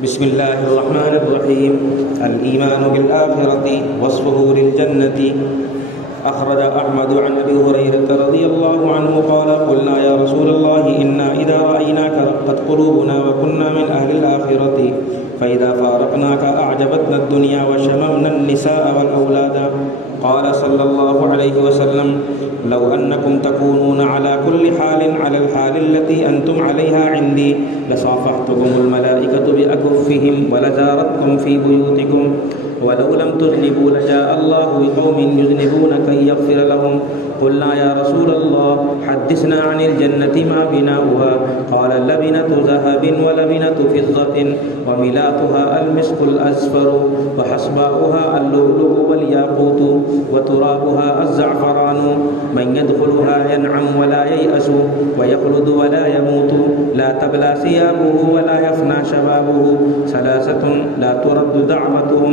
بسم الله الرحمن الرحيم. الإيمان بالآخرة وصفه للجنة. أخرج أحمد عن أبي هريرة رضي الله عنه قال قلنا يا رسول الله إنا إذا رأيناك رقت قلوبنا وكنا من أهل الآخرة فإذا فارقناك أعجبتنا الدنيا وشممنا النساء والأولاد. قال صلى الله عليه وسلم لو أنكم تكونون على كل حال على الحال التي أنتم عليها عندي لصافحتكم الملائكة بأكفهم ولزارتكم في بيوتكم ولو لم تذنبوا لجاء الله بقوم يذنبون كي يغفر لهم. قلنا يا رسول الله حدثنا عن الجنة ما بناؤها. قال لبنة ذهب ولبنة فضة وملاتها المسك الأزفر وحصباؤها اللؤلؤ والياقوت وترابها الزعفران. من يدخلها ينعم ولا ييأس ويخلد ولا يموت لا تبلى ثيابه ولا يفنى شبابه. ثلاثة لا ترد دعوتهم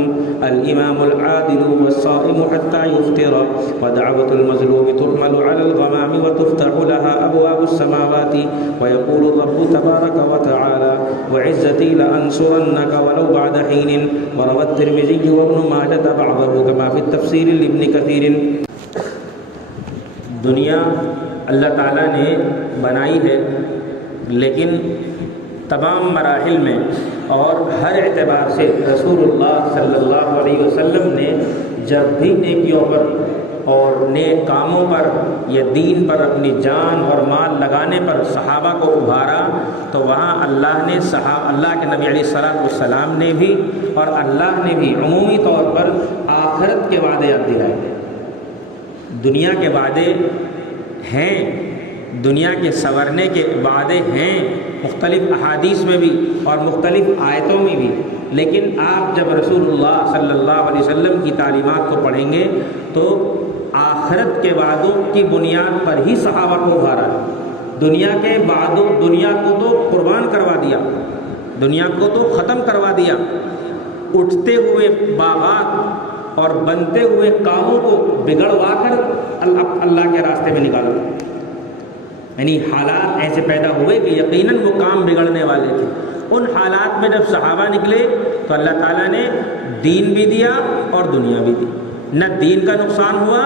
الإمام العادل والصائم حتى يفطر ودعوة المظلوم تحمل على الغمام وتفتح لها أبواب السماوات ويقول الرب تبارك وتعالى وعزتي لأنصرنك ولو بعد حين. وروى الترمذي وابن ماجة بعضه كما في التفسير لابن كثير. دنیا اللہ تعالیٰ نے بنائی ہے لیکن تمام مراحل میں اور ہر اعتبار سے رسول اللہ صلی اللہ علیہ وسلم نے جب بھی نیکیوں پر اور نیک کاموں پر یا دین پر اپنی جان اور مال لگانے پر صحابہ کو ابھارا تو وہاں اللہ کے نبی علیہ السلام نے بھی اور اللہ نے بھی عمومی طور پر آخرت کے وعدے یاد دلائے. دنیا کے وعدے ہیں, دنیا کے سنورنے کے وعدے ہیں مختلف احادیث میں بھی اور مختلف آیتوں میں بھی, لیکن آپ جب رسول اللہ صلی اللہ علیہ وسلم کی تعلیمات کو پڑھیں گے تو آخرت کے وعدوں کی بنیاد پر ہی صحابہ کو ابھارا ہے. دنیا کے وعدوں, دنیا کو تو قربان کروا دیا, دنیا کو تو ختم کروا دیا, اٹھتے ہوئے باغات اور بنتے ہوئے کاموں کو بگڑوا کر اللہ کے راستے میں نکالا. یعنی حالات ایسے پیدا ہوئے کہ یقیناً وہ کام بگڑنے والے تھے. ان حالات میں جب صحابہ نکلے تو اللہ تعالیٰ نے دین بھی دیا اور دنیا بھی دی. نہ دین کا نقصان ہوا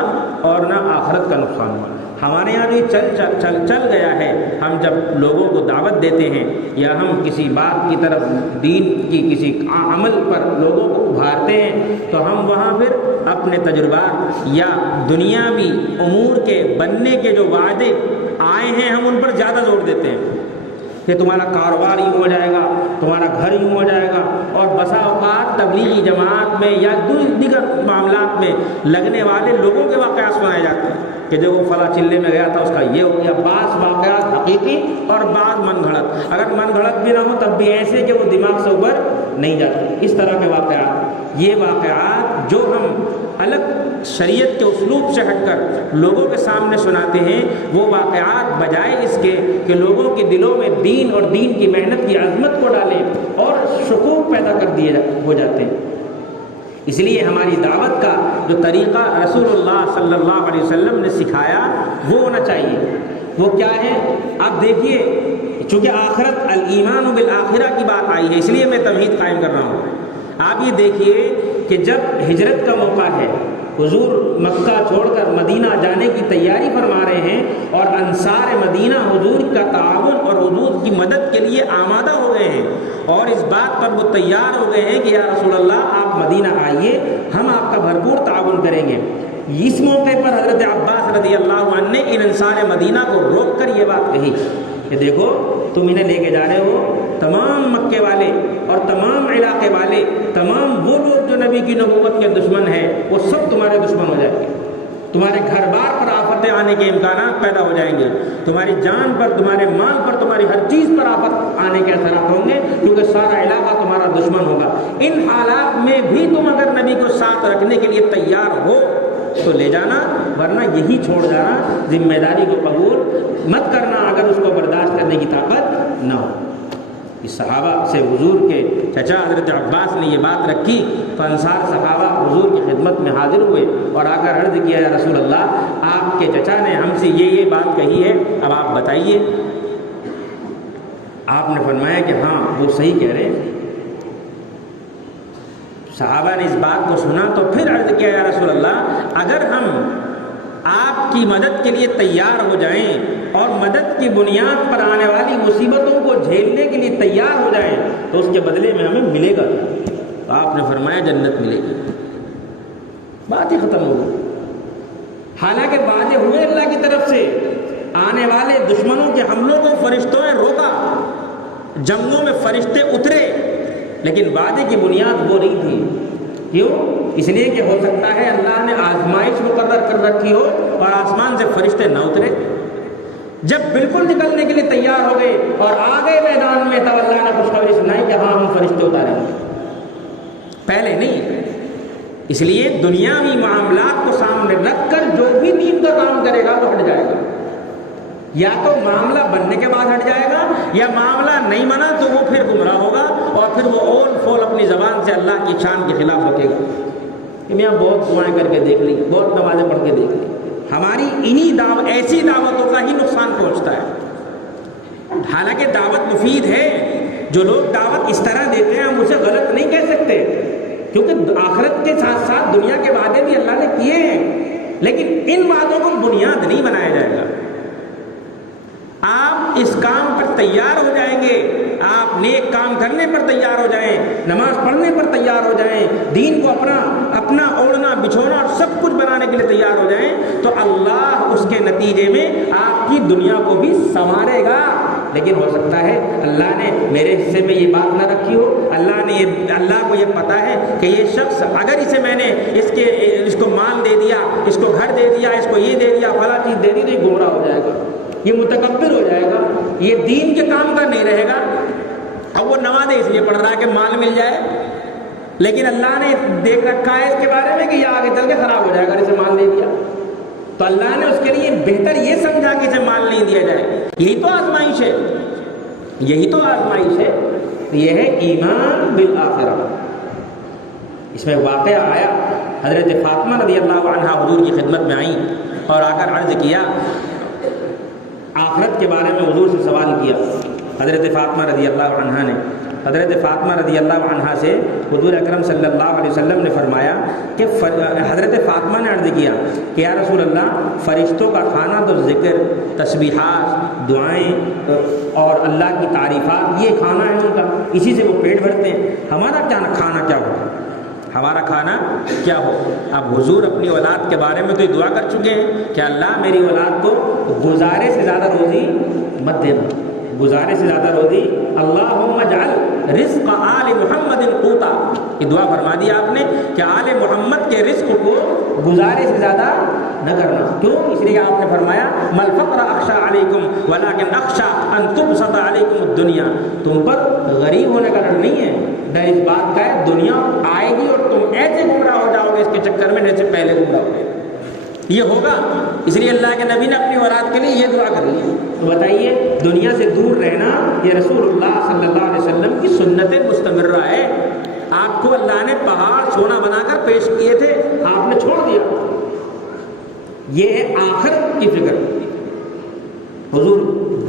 اور نہ آخرت کا نقصان ہوا. ہمارے یہاں بھی چل گیا ہے. ہم جب لوگوں کو دعوت دیتے ہیں یا ہم کسی بات کی طرف دین کی کسی عمل پر لوگوں کو ابھارتے ہیں تو ہم وہاں پھر اپنے تجربات یا دنیاوی امور کے بننے کے جو وعدے آئے ہیں ہم ان پر زیادہ زور دیتے ہیں کہ تمہارا کاروبار یوں ہو جائے گا, تمہارا گھر یوں ہو جائے گا. اور بسا اوقات تبلیغی جماعت میں یا دیگر معاملات میں لگنے والے لوگوں کے واقعات سنائے جاتے ہیں کہ جو وہ فلاں چلے میں گیا تھا اس کا یہ ہو گیا. بعض واقعات حقیقی اور بعض من گھڑت. اگر من گھڑت بھی نہ ہو تب بھی ایسے کہ وہ دماغ سے اوپر نہیں جاتے. اس طرح کے واقعات, یہ واقعات جو ہم الگ شریعت کے اسلوب سے ہٹ کر لوگوں کے سامنے سناتے ہیں وہ واقعات بجائے اس کے کہ لوگوں کے دلوں میں دین اور دین کی محنت کی عظمت کو ڈالیں اور شکوک پیدا کر دیے ہو جاتے ہیں. اس لیے ہماری دعوت کا جو طریقہ رسول اللہ صلی اللہ علیہ وسلم نے سکھایا وہ ہونا چاہیے. وہ کیا ہے آپ دیکھیے, چونکہ آخرت الایمان بالآخرہ کی بات آئی ہے اس لیے میں تمہید قائم کر رہا ہوں. آپ یہ دیکھیے کہ جب ہجرت کا موقع ہے, حضور مکہ چھوڑ کر مدینہ جانے کی تیاری فرما رہے ہیں اور انصار مدینہ حضور کا تعاون اور حضور کی مدد کے لیے آمادہ ہو گئے ہیں اور اس بات پر وہ تیار ہو گئے ہیں کہ یا رسول اللہ آپ مدینہ آئیے, ہم آپ کا بھرپور تعاون کریں گے. اس موقع پر حضرت عباس رضی اللہ عنہ نے ان انصار مدینہ کو روک کر یہ بات کہی کہ دیکھو تم انہیں لے کے جا رہے ہو, تمام مکے والے اور تمام علاقے والے, تمام وہ لوگ جو نبی کی نبوت کے دشمن ہیں وہ سب تمہارے دشمن ہو جائیں گے. تمہارے گھر بار پر آفتیں آنے کے امکانات پیدا ہو جائیں گے. تمہاری جان پر, تمہارے مال پر, تمہاری ہر چیز پر آفت آنے کے اثرات ہوں گے کیونکہ سارا علاقہ تمہارا دشمن ہوگا. ان حالات میں بھی تم اگر نبی کو ساتھ رکھنے کے لیے تیار ہو تو لے جانا, ورنہ یہی چھوڑ جانا. ذمہ داری کو قبول مت کرنا اگر اس کو برداشت کرنے کی طاقت نہ ہو. اس صحابہ سے حضور کے چچا حضرت عباس نے یہ بات رکھی تو انصار صحابہ حضور کی خدمت میں حاضر ہوئے اور آ کر عرض کیا یا رسول اللہ آپ کے چچا نے ہم سے یہ بات کہی ہے, اب آپ بتائیے. آپ نے فرمایا کہ ہاں وہ صحیح کہہ رہے ہیں. صحابہ نے اس بات کو سنا تو پھر عرض کیا یا رسول اللہ اگر ہم آپ کی مدد کے لیے تیار ہو جائیں اور مدد کی بنیاد پر آنے والی مصیبتوں کو جھیلنے کے لیے تیار ہو جائیں تو اس کے بدلے میں ہمیں ملے گا. تو آپ نے فرمایا جنت ملے گی. بات ہی ختم ہو گئی. حالانکہ وعدے ہوئے اللہ کی طرف سے, آنے والے دشمنوں کے حملوں کو فرشتوں نے روکا, جنگوں میں فرشتے اترے, لیکن وعدے کی بنیاد وہ نہیں تھی. کیوں؟ اس لیے کہ ہو سکتا ہے اللہ نے آزمائش مقرر کر رکھی ہو اور آسمان سے فرشتے نہ اترے. جب بالکل نکلنے کے لیے تیار ہو گئے اور آ گئے میدان میں تب اللہ نے خوشخبری سنائی کہ ہاں ہم فرشتے اتاریں گے, پہلے نہیں. اس لیے دنیاوی معاملات کو سامنے رکھ کر جو بھی دین کا کام کرے گا وہ ہٹ جائے گا. یا تو معاملہ بننے کے بعد ہٹ جائے گا, یا معاملہ نہیں بنا تو وہ پھر گمراہ ہوگا اور پھر وہ اول فول اپنی زبان سے اللہ کی شان کے خلاف بکے گا. کہ میں بہت دعائیں کر کے دیکھ لی, بہت نمازیں پڑھ کے دیکھ لی, ہماری انہی ایسی دعوتوں کا ہی نقصان پہنچتا ہے. حالانکہ دعوت مفید ہے. جو لوگ دعوت اس طرح دیتے ہیں ہم اسے غلط نہیں کہہ سکتے, کیونکہ آخرت کے ساتھ ساتھ دنیا کے وعدے بھی اللہ نے کیے ہیں, لیکن ان وعدوں کو بنیاد نہیں بنایا جائے گا. آپ اس کام پر تیار ہو جائیں گے, آپ نیک کام کرنے پر تیار ہو جائیں, نماز پڑھنے پر تیار ہو جائیں, دین کو اپنا اوڑھنا بچھونا اور سب کچھ بنانے کے لیے تیار ہو جائیں, تو اللہ اس کے نتیجے میں آپ کی دنیا کو بھی سنوارے گا. لیکن ہو سکتا ہے اللہ نے میرے حصے میں یہ بات نہ رکھی ہو, اللہ کو یہ پتا ہے کہ یہ شخص اگر اسے میں نے اس کو مال دے دیا, اس کو گھر دے دیا, اس کو یہ دے دیا, فلاں چیز دے دی, تو یہ گمراہ ہو جائے گا, یہ متکبر ہو جائے گا, یہ دین کے کام کا نہیں رہے گا. اب وہ نمازیں اس لیے پڑھ رہا ہے کہ مال مل جائے, لیکن اللہ نے دیکھ رکھا ہے اس کے بارے میں کہ یہ آگے چل کے خراب ہو جائے گا اسے مال دے دیا, تو اللہ نے اس کے لیے بہتر یہ سمجھا کہ اسے مال نہیں دیا جائے. یہی تو آزمائش ہے, یہی تو آزمائش ہے. یہ ہے ایمان بالآخرہ. اس میں واقعہ آیا, حضرت فاطمہ رضی اللہ عنہا حضور کی خدمت میں آئیں اور آ کر عرض کیا, آخرت کے بارے میں حضور سے سوال کیا. حضرت فاطمہ رضی اللہ عنہا نے حضرت فاطمہ رضی اللہ عنہا سے حضور اکرم صلی اللہ علیہ وسلم نے فرمایا کہ حضرت فاطمہ نے عرض کیا کہ یا رسول اللہ, فرشتوں کا کھانا تو ذکر, تسبیحات, دعائیں اور اللہ کی تعریفات, یہ کھانا ہے ان کا, اسی سے وہ پیٹ بھرتے ہیں. ہمارا کھانا کیا ہو, ہمارا کھانا کیا ہو؟ اب حضور اپنی اولاد کے بارے میں تو یہ دعا کر چکے ہیں کہ اللہ میری اولاد کو گزارے سے زیادہ روزی مت دینا, گزارے سے زیادہ روزی, اللہم اجعل رزق آل محمد قوتا. یہ دعا فرما دی آپ نے کہ آل محمد کے رزق کو گزارے سے زیادہ نہ کرنا. کیوں؟ اس لیے آپ نے فرمایا مل فقر اخشى علیکم ولکن اخشى ان تبسط علیکم الدنیا. تم پر غریب ہونے کا ڈر نہیں ہے, ڈر اس بات کا ہے دنیا آئے گی اور تم ایسے گمراہ ہو جاؤ گے اس کے چکر میں جیسے پہلے گمراہ ہو گئے. یہ ہوگا. اس لیے اللہ کے نبی نے اپنی اولاد کے لیے یہ دعا کر لی. تو بتائیے, دنیا سے دور رہنا یہ رسول اللہ صلی اللہ علیہ وسلم کی سنت مستمرہ ہے. آپ کو اللہ نے پہاڑ سونا بنا کر پیش کیے تھے, آپ نے چھوڑ دیا. یہ ہے آخرت کی فکر. حضور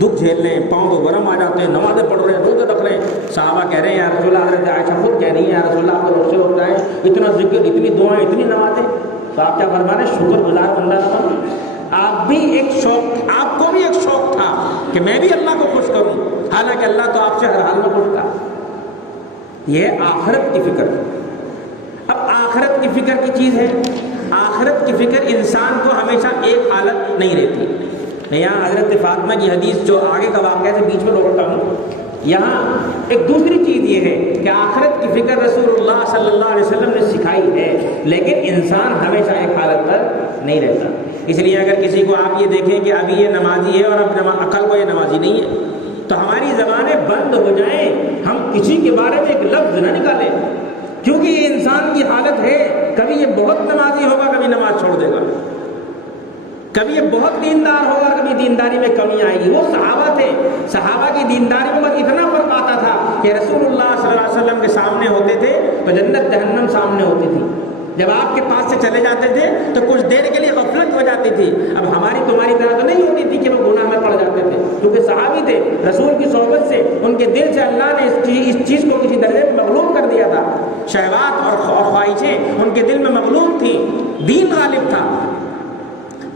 دکھ جھیل رہے ہیں, پاؤں کو گرم آ جاتے ہیں, نمازیں پڑھ رہے ہیں, روزے رکھ رہے ہیں. صحابہ کہہ رہے ہیں یا رسول اللہ, حضرت عائشہ خود کہہ رہی ہیں یا رسول اللہ آپ تو روزے ہوتا ہے, اتنا ذکر, اتنی دعائیں, اتنی نمازیں. تو آپ کیا فرما رہے ہیں؟ شکر گزار بندہ بنو. آپ بھی ایک شوق, آپ کو بھی ایک شوق تھا کہ میں بھی اللہ کو خوش کروں, حالانکہ اللہ تو آپ سے ہر حال میں خوش تھا. یہ آخرت کی فکر. اب آخرت کی فکر کی چیز ہے. آخرت کی فکر انسان کو ہمیشہ ایک حالت نہیں رہتی. میں یہاں حضرت فاطمہ کی حدیث جو آگے کا واقعہ سے بیچ میں روکتا ہوں. یہاں ایک دوسری چیز یہ ہے کہ آخرت کی فکر رسول اللہ صلی اللہ علیہ وسلم نے سکھائی ہے, لیکن انسان ہمیشہ ایک حالت پر نہیں رہتا. اس لیے اگر کسی کو آپ یہ دیکھیں کہ ابھی یہ نمازی ہے اور اب عقل کو یہ نمازی نہیں ہے, تو ہماری زبانیں بند ہو جائیں, ہم کسی کے بارے میں ایک لفظ نہ نکالیں, کیونکہ یہ انسان کی حالت ہے. کبھی یہ بہت نمازی ہوگا, کبھی نماز چھوڑ دے گا, کبھی یہ بہت دیندار ہوگا, کبھی دینداری میں کمی آئے گی. وہ صحابہ تھے, صحابہ کی دینداری میں اتنا فرق آتا تھا کہ رسول اللہ صلی اللہ علیہ وسلم کے سامنے ہوتے تھے تو جنت جہنم سامنے ہوتی تھی. جب آپ کے پاس سے چلے جاتے تھے تو کچھ دیر کے لیے غفلت ہو جاتی تھی. اب ہماری تمہاری طرح تو نہیں ہوتی تھی کہ وہ گناہ میں پڑ جاتے تھے, کیونکہ صحابی تھے. رسول کی صحبت سے ان کے دل سے اللہ نے اس چیز کو کسی درجے میں مغلوب کر دیا تھا. شہوات اور خواہشیں ان کے دل میں مغلوب تھیں، دین غالب تھا۔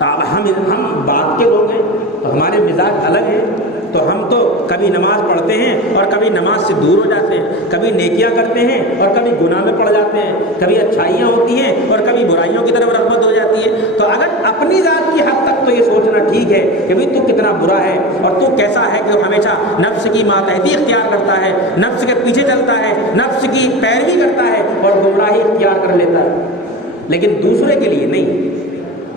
ہم بات کے لوگ ہیں تو ہمارے مزاج الگ ہیں، تو ہم تو کبھی نماز پڑھتے ہیں اور کبھی نماز سے دور ہو جاتے ہیں، کبھی نیکیاں کرتے ہیں اور کبھی گناہ میں پڑ جاتے ہیں، کبھی اچھائیاں ہوتی ہیں اور کبھی برائیوں کی طرف رغبت ہو جاتی ہے۔ تو اگر اپنی ذات کی حد تک تو یہ سوچنا ٹھیک ہے کہ بھئی تو کتنا برا ہے اور تو کیسا ہے کہ ہمیشہ نفس کی ماتحتی اختیار کرتا ہے، نفس کے پیچھے چلتا ہے، نفس کی پیروی کرتا ہے اور گمراہی اختیار کر لیتا ہے، لیکن دوسرے کے لیے نہیں۔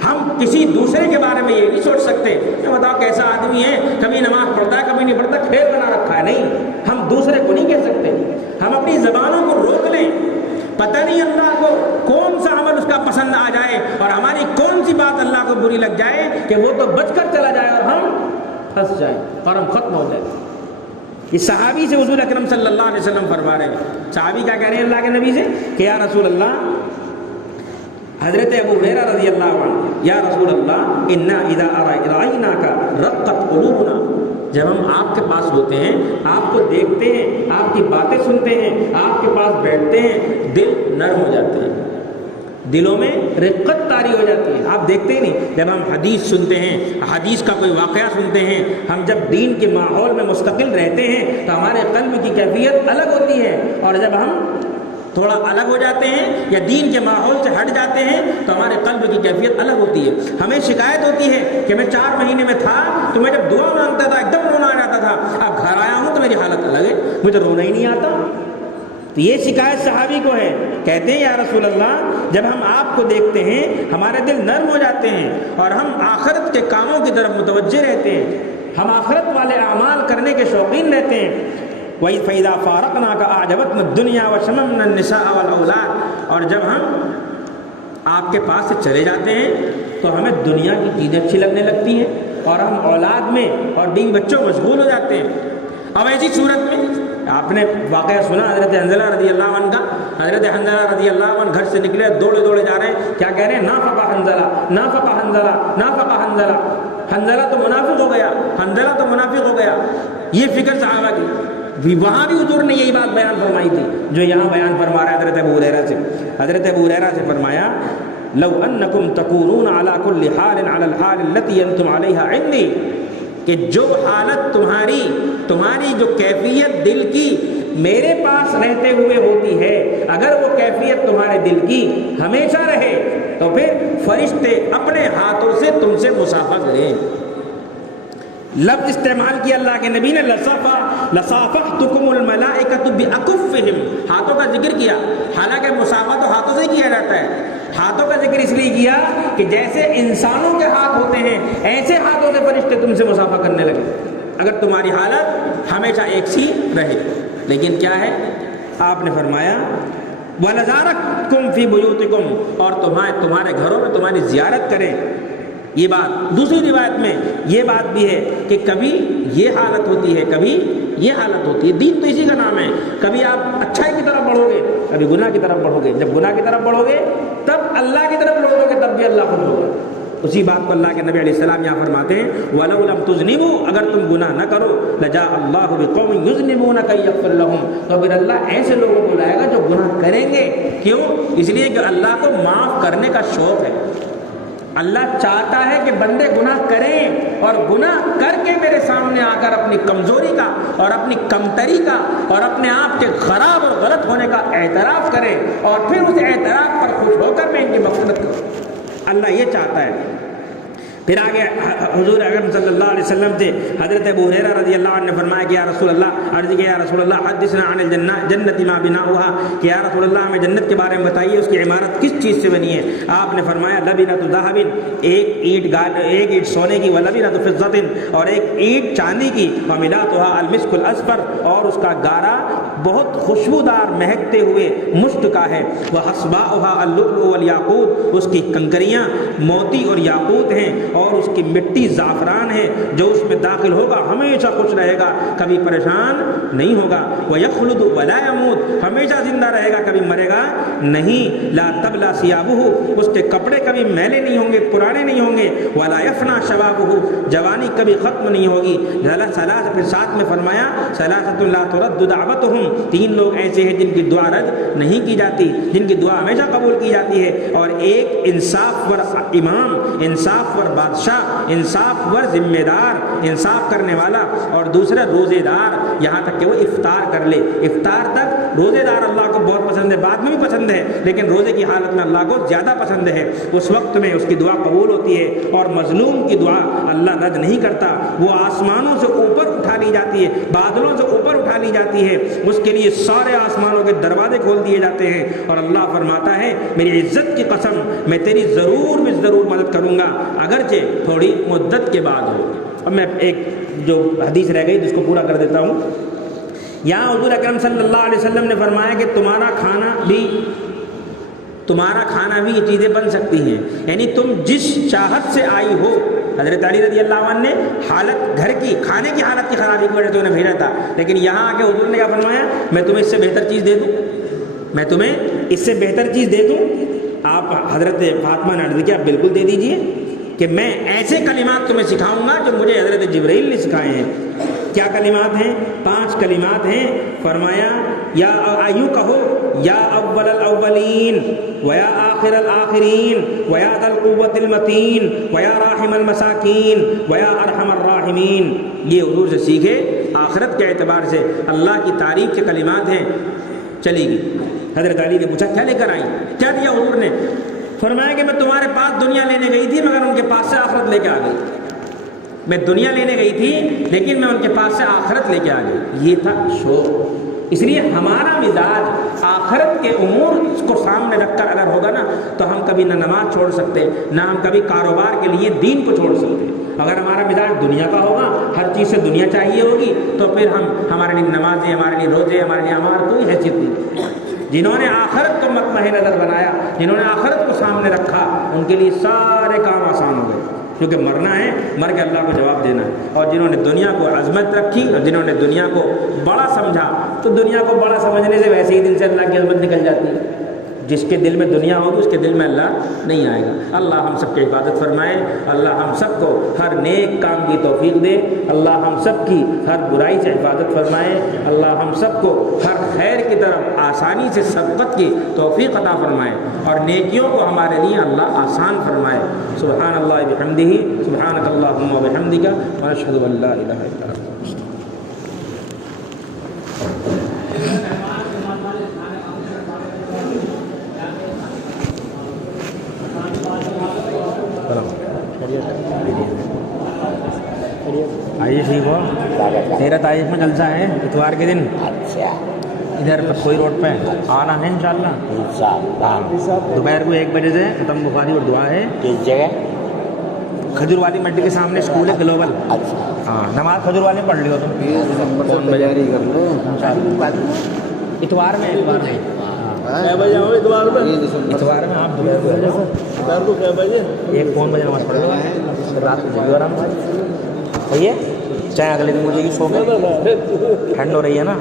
ہم کسی دوسرے کے بارے میں یہ نہیں سوچ سکتے کہ بتاؤ کیسا آدمی ہے، کبھی نماز پڑھتا ہے کبھی نہیں پڑھتا، کھیل بنا رکھا ہے، نہیں، ہم دوسرے کو نہیں کہہ سکتے۔ ہم اپنی زبانوں کو روک لیں، پتہ نہیں اللہ کو کون سا عمل اس کا پسند آ جائے اور ہماری کون سی بات اللہ کو بری لگ جائے کہ وہ تو بچ کر چلا جائے اور ہم پھنس جائیں اور ہم ختم ہو جائیں۔ اس صحابی سے حضور اکرم صلی اللہ علیہ وسلم فرما رہے ہیں، صحابی کیا کہہ رہے ہیں اللہ کے نبی سے کہ یا رسول اللہ، حضرت ابو ہریرہ رضی اللہ عنہ، یا رسول اللہ انا اذا رأیناک رقت قلوبنا، جب ہم آپ کے پاس ہوتے ہیں، آپ کو دیکھتے ہیں، آپ کی باتیں سنتے ہیں، آپ کے پاس بیٹھتے ہیں، دل نرم ہو جاتے ہیں، دلوں میں رقت طاری ہو جاتی ہے۔ آپ دیکھتے ہی نہیں، جب ہم حدیث سنتے ہیں، حدیث کا کوئی واقعہ سنتے ہیں، ہم جب دین کے ماحول میں مستقل رہتے ہیں تو ہمارے قلب کی کیفیت الگ ہوتی ہے، اور جب ہم تھوڑا الگ ہو جاتے ہیں یا دین کے ماحول سے ہٹ جاتے ہیں تو ہمارے قلب کی کیفیت الگ ہوتی ہے۔ ہمیں شکایت ہوتی ہے کہ میں 4 مہینے میں تھا تو میں جب دعا مانگتا تھا ایک دم رونا آ جاتا تھا، اب گھر آیا ہوں تو میری حالت الگ ہے، مجھے رونا ہی نہیں آتا۔ تو یہ شکایت صحابی کو ہے، کہتے ہیں یا رسول اللہ جب ہم آپ کو دیکھتے ہیں ہمارے دل نرم ہو جاتے ہیں اور ہم آخرت کے کاموں کی طرف متوجہ رہتے ہیں، ہم آخرت والے اعمال کرنے کے شوقین رہتے ہیں۔ وَإِذْ فَإِذَا فَارَقْنَاكَ أَعْجَبَتْنَا الدُّنْيَا وَشَمَمْنَا النِّسَاءَ وَالْأَوْلَادَ، اور جب ہم آپ کے پاس سے چلے جاتے ہیں تو ہمیں دنیا کی چیزیں اچھی لگنے لگتی ہیں اور ہم اولاد میں اور بیوی بچوں مشغول ہو جاتے ہیں۔ اب ایسی صورت میں آپ نے واقعہ سنا حضرت حنظلہ رضی اللہ عنہ کا، حضرت حنظلہ رضی اللہ عنہ گھر سے نکلے، دوڑے دوڑے جا رہے ہیں، کیا کہہ رہے ہیں؟ نافق حنظلہ، نافق حنظلہ، نافق حنظلہ، حنظلہ تو منافق ہو گیا، حنظلہ تو منافق ہو گیا۔ یہ فکر صحابہ کی، وہاں بھی حضور نے یہی بات بیان فرمائی تھی جو یہاں بیان فرما رہا ہے حضرت ابو ہریرہ سے۔ حضرت ابو ہریرہ سے فرمایا لو انکم تکونون علی کل حال علی الحال التي انتم علیہا عندی، کہ جو حالت تمہاری جو کیفیت دل کی میرے پاس رہتے ہوئے ہوتی ہے، اگر وہ کیفیت تمہارے دل کی ہمیشہ رہے تو پھر فرشتے اپنے ہاتھوں سے تم سے مصافحہ کریں۔ لفظ استعمال کیا اللہ کے نبی نے، لصافحتکم الملائکۃ باکفہم، ہاتھوں کا ذکر کیا، حالانکہ مصافحہ تو ہاتھوں سے ہی کیا جاتا ہے۔ ہاتھوں کا ذکر اس لیے کیا کہ جیسے انسانوں کے ہاتھ ہوتے ہیں ایسے ہاتھوں سے فرشتے تم سے مصافحہ کرنے لگے، اگر تمہاری حالت ہمیشہ ایک سی رہے۔ لیکن کیا ہے؟ آپ نے فرمایا وَلَزَارَکُمْ فِي بُیُوتِکُمْ، اور تمہارے گھروں میں تمہاری زیارت کریں۔ یہ بات دوسری روایت میں یہ بات بھی ہے کہ کبھی یہ حالت ہوتی ہے، کبھی یہ حالت ہوتی ہے۔ دین تو اسی کا نام ہے، کبھی آپ اچھائی کی طرف بڑھو گے، کبھی گناہ کی طرف بڑھو گے۔ جب گناہ کی طرف بڑھو گے تب اللہ کی طرف لوٹو گے، تب بھی اللہ خوش ہوگا۔ اسی بات کو اللہ کے نبی علیہ السلام یہاں فرماتے ہیں وَلَوْ لَمْ تُذْنِبُوا، اگر تم گناہ نہ کرو لَجَاءَ اللَّهُ بِقَوْمٍ يُذْنِبُونَ كَيْ يَغْفِرَ لَهُمْ، تو پھر اللہ ایسے لوگوں کو لائے گا جو گناہ کریں گے۔ کیوں؟ اس لیے کہ اللہ کو معاف کرنے کا شوق ہے۔ اللہ چاہتا ہے کہ بندے گناہ کریں اور گناہ کر کے میرے سامنے آ کر اپنی کمزوری کا اور اپنی کمتری کا اور اپنے آپ کے خراب اور غلط ہونے کا اعتراف کریں، اور پھر اس اعتراف پر خوش ہو کر میں ان کی مغفرت کروں۔ اللہ یہ چاہتا ہے۔ پھر آگے حضور اکرم صلی اللہ علیہ وسلم سے حضرت ابو ہریرہ رضی اللہ عنہ نے فرمایا کہ یا رسول اللہ، عرض کیا یا رسول اللہ حدثنا عن الجنہ جنت ما بناؤها، کہ یا رسول اللہ ہمیں جنت کے بارے میں بتائیے اس کی عمارت کس چیز سے بنی ہے۔ آپ نے فرمایا لبنۃ ذہب، ایک اینٹ سونے کی، ولبنۃ فضۃ، اور ایک اینٹ چاندی کی، وملاتها المسک الاصفر، اور اس کا گارا بہت خوشبودار مہکتے ہوئے مشک کا ہے، وحصباؤها اللؤلؤ والیاقوت، اس کی کنکریاں موتی اور یاقوت ہیں، اور اس کی مٹی زعفران ہے، جو اس میں داخل ہوگا ہمیشہ خوش رہے گا، کبھی پریشان نہیں ہوگا۔ وَيَخْلُدُ وَلَا يَمُوتُ، ہمیشہ زندہ رہے گا، کبھی مرے گا نہیں۔ لَا تَبْلَى ثِيَابُهُ، اس کے کپڑے کبھی میلے نہیں ہوں گے، پرانے نہیں ہوں گے۔ وَلَا يَفْنَى شَبَابُهُ، جوانی کبھی ختم نہیں ہوگی۔ پھر ساتھ میں فرمایا ثلاثۃ لا ترد دعوتهم، تین لوگ ایسے ہیں جن کی دعا رد نہیں کی جاتی، جن کی دعا ہمیشہ قبول کی جاتی ہے۔ اور ایک انصاف ور امام، انصاف ور بادشاہ، انصاف ور ذمہ دار، انصاف کرنے والا، اور دوسرا روزے دار، یہاں تک کہ وہ افطار کر لے۔ افطار تک روزے دار اللہ کو بہت پسند ہے، بعد میں بھی پسند ہے، لیکن روزے کی حالت میں اللہ کو زیادہ پسند ہے۔ اس وقت میں اس کی دعا قبول ہوتی ہے، اور مظلوم کی دعا اللہ رد نہیں کرتا، وہ آسمانوں سے اوپر اٹھا لی جاتی ہے، بادلوں سے اوپر اٹھا لی جاتی ہے، اس کے لیے سارے آسمانوں کے دروازے کھول دیے جاتے ہیں، اور اللہ فرماتا ہے میری عزت کی قسم میں تیری ضرور بھی ضرور مدد کروں گا، اگرچہ تھوڑی مدت کے بعد ہو۔ اب میں ایک جو حدیث رہ گئی جس کو پورا کر دیتا ہوں۔ یہاں حضور اکرم صلی اللہ علیہ وسلم نے فرمایا کہ تمہارا کھانا بھی یہ چیزیں بن سکتی ہیں، یعنی تم جس چاہت سے آئی ہو۔ حضرت علی رضی اللہ عنہ نے حالت گھر کی کھانے کی حالت کی خرابی کی وجہ سے انہیں بھیجا تھا، لیکن یہاں آ کے حضور نے کیا فرمایا، میں تمہیں اس سے بہتر چیز دے دوں، میں تمہیں اس سے بہتر چیز دے دوں۔ آپ حضرت فاطمہ نے عرض کیا بالکل دے دیجئے، کہ میں ایسے کلمات تمہیں سکھاؤں گا جو مجھے حضرت جبرائیل نے سکھائے ہیں۔ کیا کلمات ہیں؟ 5 کلمات ہیں۔ فرمایا یا ایو کہو یا اول الاولین ویا آخر الآخرین ویا ذا القوۃ المتین ویا راحم المساکین ویا ارحم الراحمین۔ یہ حضور سے سیکھے، آخرت کے اعتبار سے اللہ کی تعریف کے کلمات ہیں۔ چلی گئی۔ حضرت علی نے پوچھا کیا لے کر آئی، کیا دیا حضور نے؟ فرمایا کہ میں تمہارے پاس دنیا لینے گئی تھی، مگر ان کے پاس سے آخرت لے کے آ گئی۔ میں دنیا لینے گئی تھی لیکن میں ان کے پاس سے آخرت لے کے آ گئی۔ یہ تھا شوق۔ اس لیے ہمارا مزاج آخرت کے امور کو سامنے رکھ کر اگر ہوگا نا تو ہم کبھی نہ نماز چھوڑ سکتے، نہ ہم کبھی کاروبار کے لیے دین کو چھوڑ سکتے۔ اگر ہمارا مزاج دنیا کا ہوگا، ہر چیز سے دنیا چاہیے ہوگی، تو پھر ہمارے لیے نمازیں، ہمارے لیے روزے، ہمارے لیے اعمال کوئی حیثیت نہیں۔ جنہوں نے آخرت کو مطمع نظر بنایا، جنہوں نے آخرت کو سامنے رکھا، ان کے لیے سارے کام آسان ہو گئے، کیونکہ مرنا ہے، مر کے اللہ کو جواب دینا ہے۔ اور جنہوں نے دنیا کو عظمت رکھی اور جنہوں نے دنیا کو بڑا سمجھا، تو دنیا کو بڑا سمجھنے سے ویسے ہی دل سے اللہ کی عظمت نکل جاتی ہے۔ جس کے دل میں دنیا ہوگی اس کے دل میں اللہ نہیں آئے گا۔ اللہ ہم سب کی حفاظت فرمائے، اللہ ہم سب کو ہر نیک کام کی توفیق دے، اللہ ہم سب کی ہر برائی سے حفاظت فرمائے، اللہ ہم سب کو ہر خیر کی طرف آسانی سے سبقت کی توفیق عطا فرمائے، اور نیکیوں کو ہمارے لیے اللہ آسان فرمائے۔ سبحان اللہ بحمدہ، سبحانک اللہم وبحمدک، ونشہد ان لا الہ الا انت۔ آئیے ٹھیک ہو، 13 تاریخ میں جلسہ ہے اتوار کے دن، ادھر کوئی روڈ پہ آنا ہے انشاءاللہ۔ دوپہر کو 1 بجے سے ختم بخاری اور دعا ہے۔ کس جگہ؟ کھجور والی مٹی کے سامنے اسکول ہے گلوبل۔ ہاں، نماز کھجور والی پڑھ لی ہو تم، کون بجے اتوار میں؟ اتوار میں آپ ایک کون بجے نماز پڑھ لو، رات کو جگہ آرام صحیح ہے، چاہے اگلے دن مجھے بھی سو گئے، ٹھنڈ ہو رہی ہے نا۔